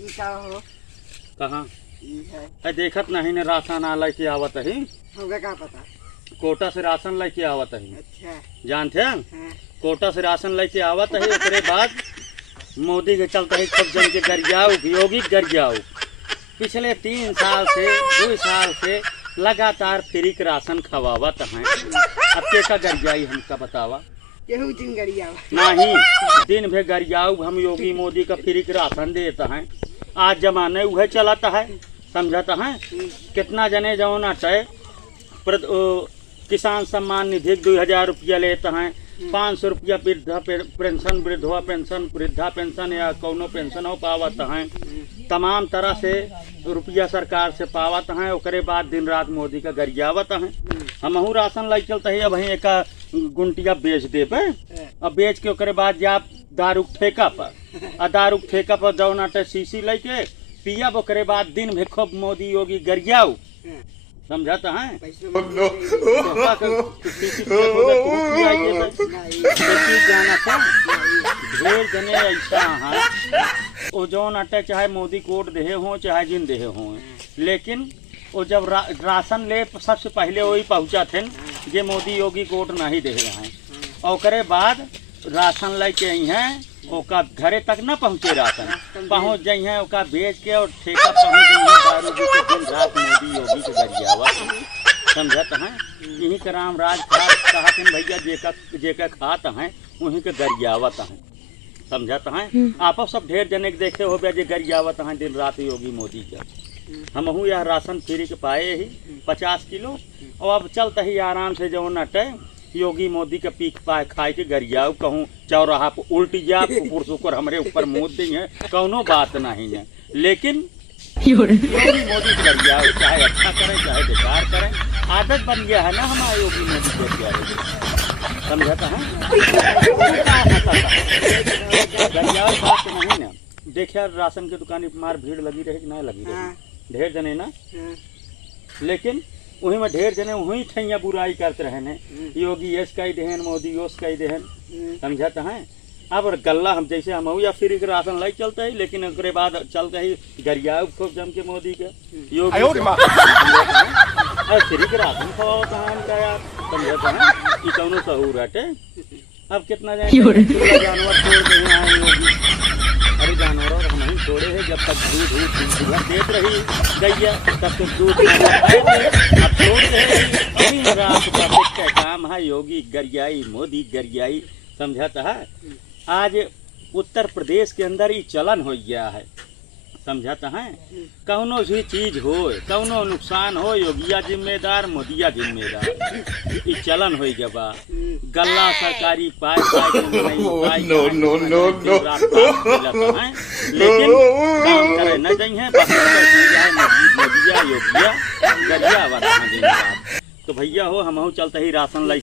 का हो कहाँ है देखत नहीं ने राशन आ लेके आवत ही होगा का पता। कोटा से राशन लेके आवत ही अच्छा जानते हैं हाँ कोटा से राशन लेके आवत है उसके बाद मोदी के चलते ही सब जन के गरियाऊ योगी गरियाऊ पिछले 3 साल से 2 साल से लगातार फ्री के राशन खवावत हैं। अब के का गरियाई हमका बतावा केहू दिन गरिया नहीं दिन भर गरियाऊ हम योगी मोदी का फ्री के राशन देता है। आज जमाने वह चलाता है समझता है कितना जने जौन अटय किसान सम्मान निधि 2000 रुपया लेता है 500 रुपया वृद्धा पेंशन या कौनो पेंशन हो पावत हैं। तमाम तरह से रुपया सरकार से पावत हैं। उसके बाद दिन रात मोदी का गरियावत हैं। हमहू राशन लाई चलते ही अब वहीं एक गुंटिया बेच देवे अब बेच के उसके बाद जा दारू ठेका पर और दारू ठेका पर जौन शीशी लेके पिया उसके बाद दिन भर खूब मोदी योगी गरियाऊ समझाता है ढेर जने ऐसा है वो जौन अटे चाहे मोदी कोट दे हो चाहे जिन दे हो लेकिन वो जब राशन ले सबसे पहले वही पहुंचा थे ये मोदी योगी कोट नहीं दे रहे हैं और उसके बाद राशन लेके आई हैं ओका घरे तक न पहुँचे राशन पहुँच जाई हैं ओका बेच के और ठेका पहुँच गई है दारू के दिन रात मोदी योगी के गरियावा समझत हैं। यही का राम राज कहत हैं भैया जेका खात हैं वहीं के गरियावत हैं समझत हैं। आप सब ढेर जने के देखे हो जे गरियावत हैं दिन रात योगी मोदी के। हमहू यह राशन फ्री के पाए ही 50 किलो और अब चलते ही आराम से जो नटे योगी मोदी का पीक पाए खाए के गरियाऊ कहूँ चौराहा पर उल्टी जा पुरसुकर हमारे ऊपर मुँह दी है कौनो बात नहीं है लेकिन योगी मोदी गरियाऊ चाहे अच्छा करें चाहे बेकार करें आदत बन गया है ना हमारे योगी मोदी गरियाऊ समझाता है गरियाऊ बात नहीं ना देखिए राशन की दुकान पर मार भीड़ लगी रहे कि नहीं लगी रही ढेर जने ना लेकिन वही में ढेर जने वही ठैया बुराई करते रहे ने योगी यश का ही देहन मोदी योश का ही देहन समझाते हैं। अब गल्ला हम जैसे हम या फ्री के राशन लाई चलते ही लेकिन उसके बाद चलते ही गरियाऊ खूब जम के मोदी के योगी फ्री के राशन खवाता है यार समझाते हैं कि कौनो सहूर हटे। अब कितना जानवर छोड़ दे योगी अरे जानवर और हम ही छोड़े हैं जब तक दूध देत रही गैया तब तक दूध अब छोड़ दे रात का काम है योगी गरियाई मोदी गरियाई समझाता है। आज उत्तर प्रदेश के अंदर ही चलन हो गया है समझाता है। कौनो भी चीज हो कौनो नुकसान हो योगिया जिम्मेदार मोदिया जिम्मेदार ये चलन हो गया गल्ला सरकारी पाए लेकिन काम करे न जाइए मोदिया योगिया गरिया वाला तो भैया हो हम चलते ही राशन लाई